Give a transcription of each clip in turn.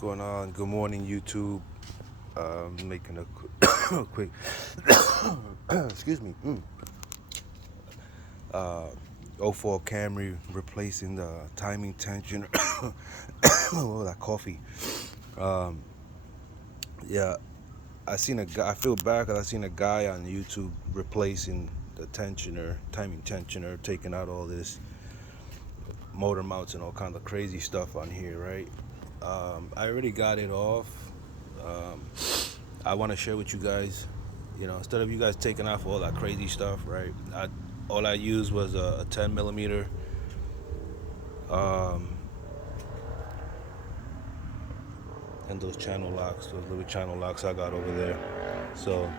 going on? Good morning, YouTube. Making a quick, excuse me, 04 Camry replacing the timing tensioner. Oh, that coffee. Yeah, I seen a guy. I feel bad because I seen a guy on YouTube replacing the tensioner, timing tensioner, taking out all this motor mounts and all kind of crazy stuff on here, right? I already got it off. I want to share with you guys, instead of you guys taking off all that crazy stuff, right? All I used was a 10 millimeter and those little channel locks I got over there. So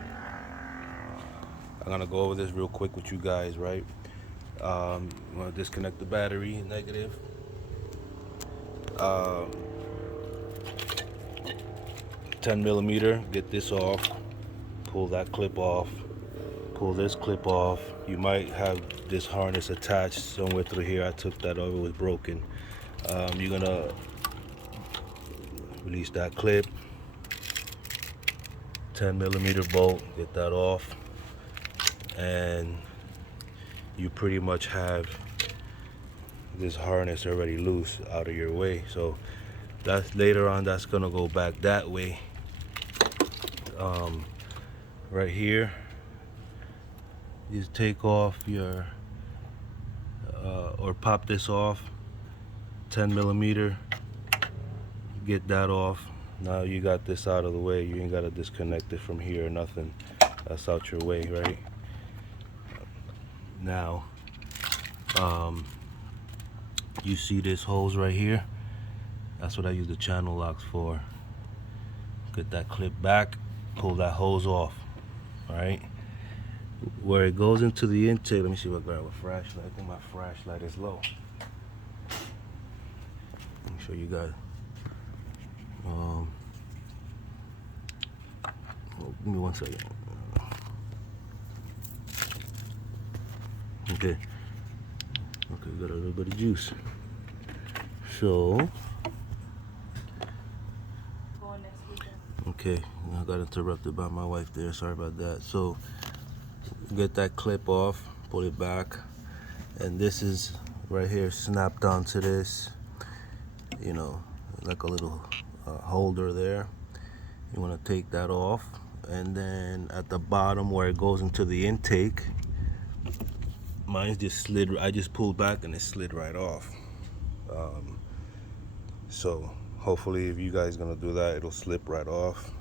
I'm gonna go over this real quick with you guys, right? I'm gonna disconnect the battery, negative. 10 millimeter, get this off, pull that clip off, pull this clip off. You might have this harness attached somewhere through here. I took that off, it was broken. You're gonna release that clip, 10 millimeter bolt, get that off, and you pretty much have this harness already loose out of your way. So that's later on, that's gonna go back that way. Right here, just take off your or pop this off, 10 millimeter, get that off. Now you got this out of the way. You ain't gotta disconnect it from here or nothing. That's out your way, right? Now you see this hose right here? That's what I use the channel locks for. Get that clip back, pull that hose off. All right, where it goes into the intake, let me see if I grab a flashlight. I think my flashlight is low. Let me show you guys. Well, give me 1 second. Okay, got a little bit of juice. So okay, I got interrupted by my wife there, sorry about that. So get that clip off, pull it back, and this is right here snapped onto this, like a little holder there. You want to take that off, and then at the bottom where it goes into the intake, mine's just slid. I just pulled back and it slid right off. So hopefully if you guys gonna do that, it'll slip right off,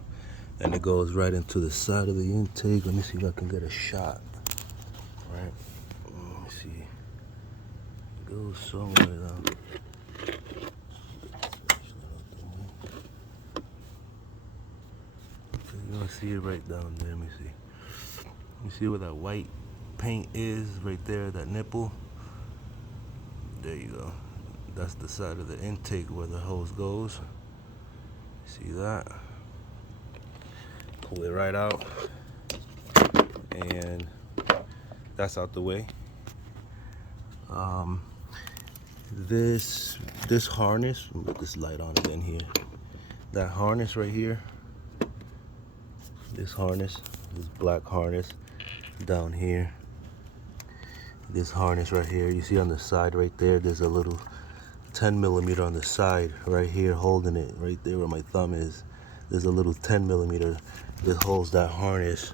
and it goes right into the side of the intake. Let me see if I can get a shot. Right, let me see. It goes somewhere down. You're gonna see it right down there. Let me see. You see where that white paint is right there, that nipple? There you go. That's the side of the intake where the hose goes. See that? Pull it right out, and that's out the way. This harness, let me put this light on again here. That harness right here, this black harness down here, this harness right here, you see on the side right there, there's a little 10 millimeter on the side right here holding it right there where my thumb is. There's a little 10 millimeter that holds that harness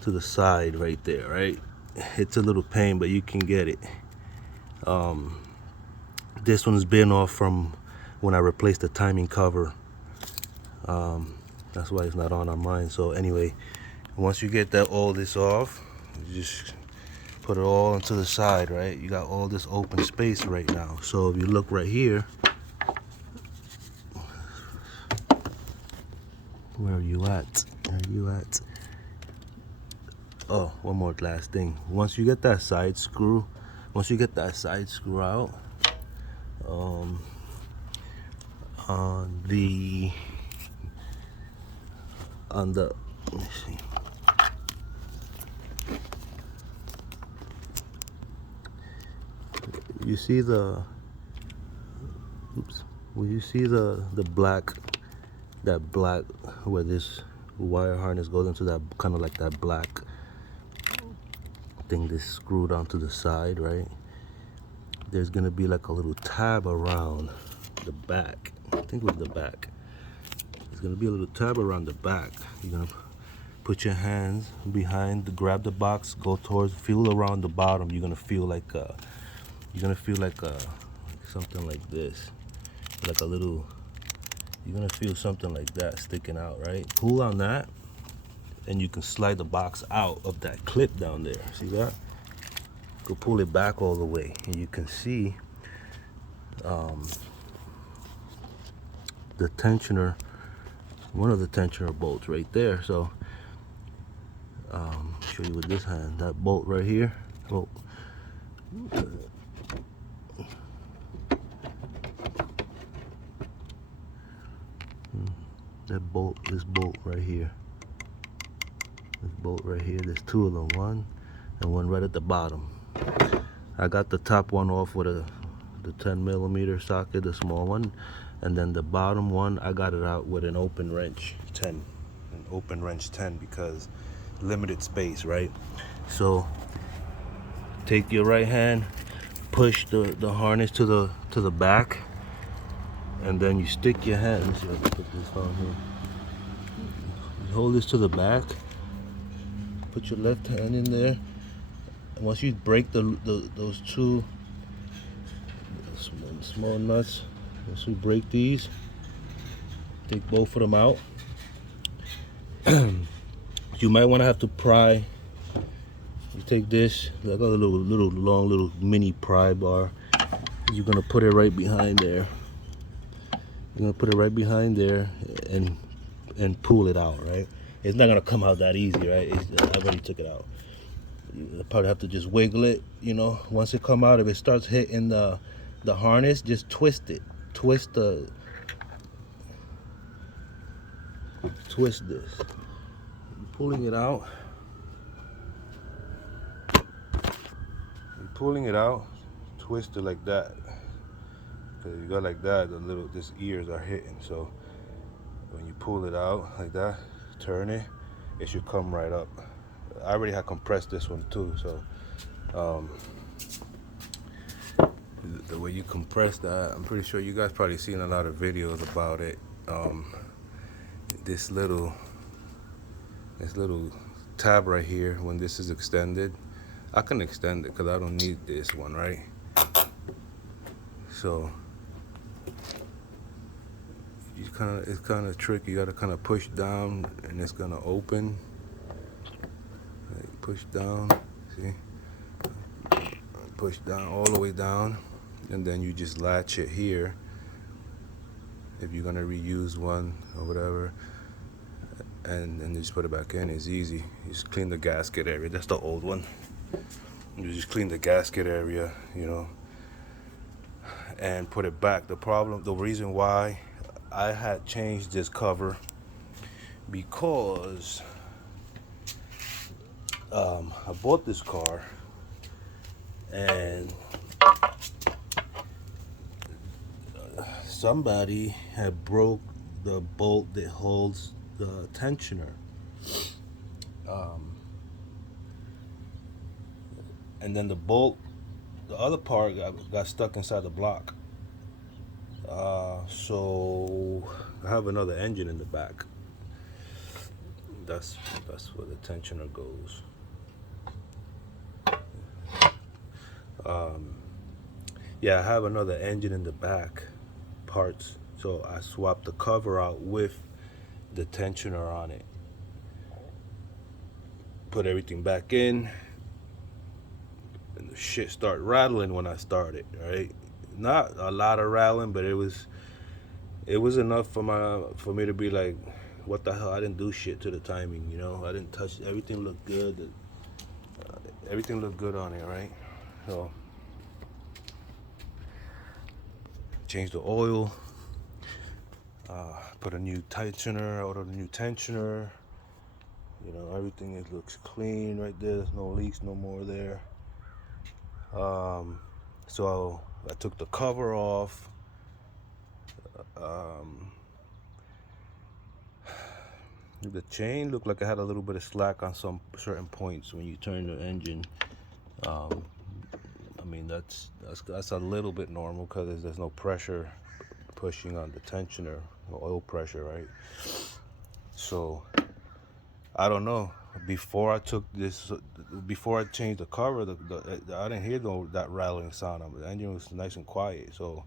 to the side right there, right? It's a little pain, but you can get it. This one's been off from when I replaced the timing cover. That's why it's not on mine. So anyway, once you get all this off, you just put it all onto the side, right? You got all this open space right now. So if you look right here, where are you at? Oh, one more last thing. Once you get that side screw out, let me see. you see the, oops, will you see the black, that black where this wire harness goes into, that kind of like that black thing that's screwed onto the side, right? There's gonna be like a little tab around the back. I think with the back, there's gonna be a little tab around the back. You're gonna put your hands behind, grab the box, go towards, feel around the bottom. You're gonna feel like something like this, like a little. You're gonna feel something like that sticking out, right? Pull on that, and you can slide the box out of that clip down there. See that? Go pull it back all the way, and you can see the tensioner, one of the tensioner bolts right there. So show you with this hand, that bolt right here. Oh, that bolt, this bolt right here, this bolt right here, there's two of them, one and one right at the bottom. I got the top one off with the 10mm socket, the small one, and then the bottom one I got it out with an open wrench 10, because limited space, right? So take your right hand, push the harness to the back, and then you stick your hand. Let me see if I can put this on here. You hold this to the back, put your left hand in there, and once you break those two small nuts, once we break these, take both of them out. You might want to have to pry. You take this, like a long mini pry bar. You're gonna put it right behind there. You're gonna put it right behind there and pull it out, right? It's not gonna come out that easy, right? I already took it out. You probably have to just wiggle it, you know. Once it come out, if it starts hitting the harness, just twist it. Twist this. You're pulling it out. You're pulling it out. Twist it like that. Cause you go like that, this ears are hitting. So when you pull it out like that, turn it, it should come right up. I already had compressed this one too, so the way you compress that, I'm pretty sure you guys probably seen a lot of videos about it. This little tab right here, when this is extended, I can extend it because I don't need this one, right? So it's kind of tricky. You got to kind of push down, and it's gonna open. Like push down, see? Push down all the way down, and then you just latch it here. If you're gonna reuse one or whatever, and just put it back in. It's easy. You just clean the gasket area. That's the old one. You just clean the gasket area, you know, and put it back. The reason why I had changed this cover, because I bought this car and somebody had broke the bolt that holds the tensioner, and then the other part got stuck inside the block. So I have another engine in the back. That's where the tensioner goes. Yeah, I have another engine in the back parts, so I swapped the cover out with the tensioner on it. Put everything back in, and the shit started rattling when I started, right? Not a lot of rattling, but it was enough for me to be like, what the hell? I didn't do shit to the timing, you know. I didn't touch. Everything looked good. Everything looked good on it, right? So changed the oil. Put a new tensioner. Ordered a new tensioner. You know, everything looks clean right there. There's no leaks no more there. So I took the cover off. The chain looked like it had a little bit of slack on some certain points when you turn the engine. I mean, that's a little bit normal because there's no pressure pushing on the tensioner, no oil pressure, right? So I don't know. Before I took this, before I changed the cover, I didn't hear that rattling sound. The engine was nice and quiet. So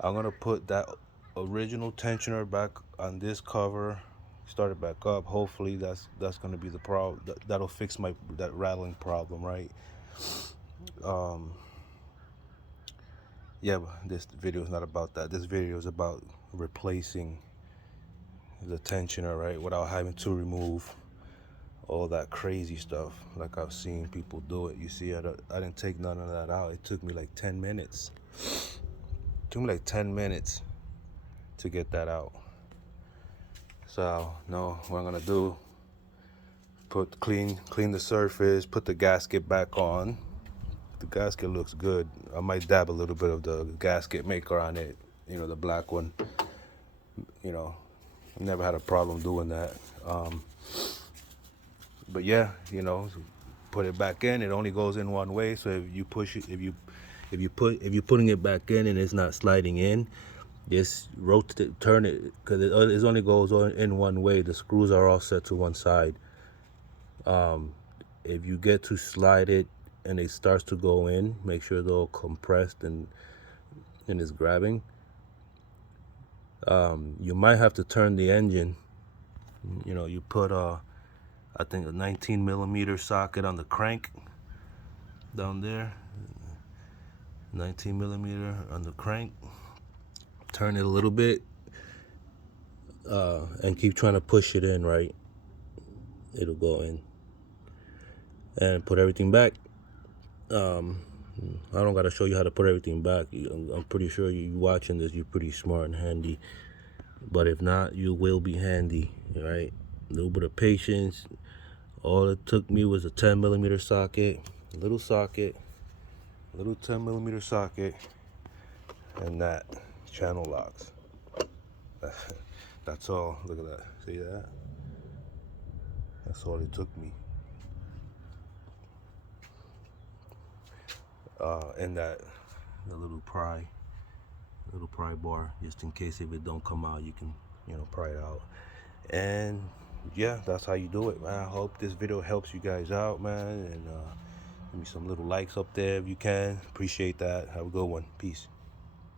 I'm gonna put that original tensioner back on this cover, start it back up. Hopefully that's gonna be the problem. That'll fix that rattling problem, right? Yeah, but this video is not about that. This video is about replacing the tensioner, right, without having to remove all that crazy stuff like I've seen people do it. You see, I didn't take none of that out. It took me like 10 minutes. It took me like 10 minutes to get that out. So no, what I'm gonna do, clean the surface, put the gasket back on. The gasket looks good. I might dab a little bit of the gasket maker on it, you know, the black one. You know, I've never had a problem doing that. But yeah, you know, put it back in. It only goes in one way. So if you push it, if you're putting it back in and it's not sliding in, just rotate, turn it, because it only goes in one way. The screws are all set to one side. If you get to slide it and it starts to go in, make sure they're all compressed and it's grabbing. You might have to turn the engine. You know, you put I think a 19 millimeter socket on the crank down there. 19 millimeter on the crank. Turn it a little bit and keep trying to push it in, right? It'll go in. And put everything back. I don't gotta show you how to put everything back. I'm pretty sure you watching this, you're pretty smart and handy. But if not, you will be handy, right? A little bit of patience. All it took me was a 10 millimeter socket, little 10 millimeter socket, and that channel locks. That's all. Look at that. See that? That's all it took me. And the little pry bar, just in case if it don't come out, you can, you know, pry it out. And yeah, that's how you do it, man. I hope this video helps you guys out, man. And give me some little likes up there if you can. Appreciate that. Have a good one. Peace.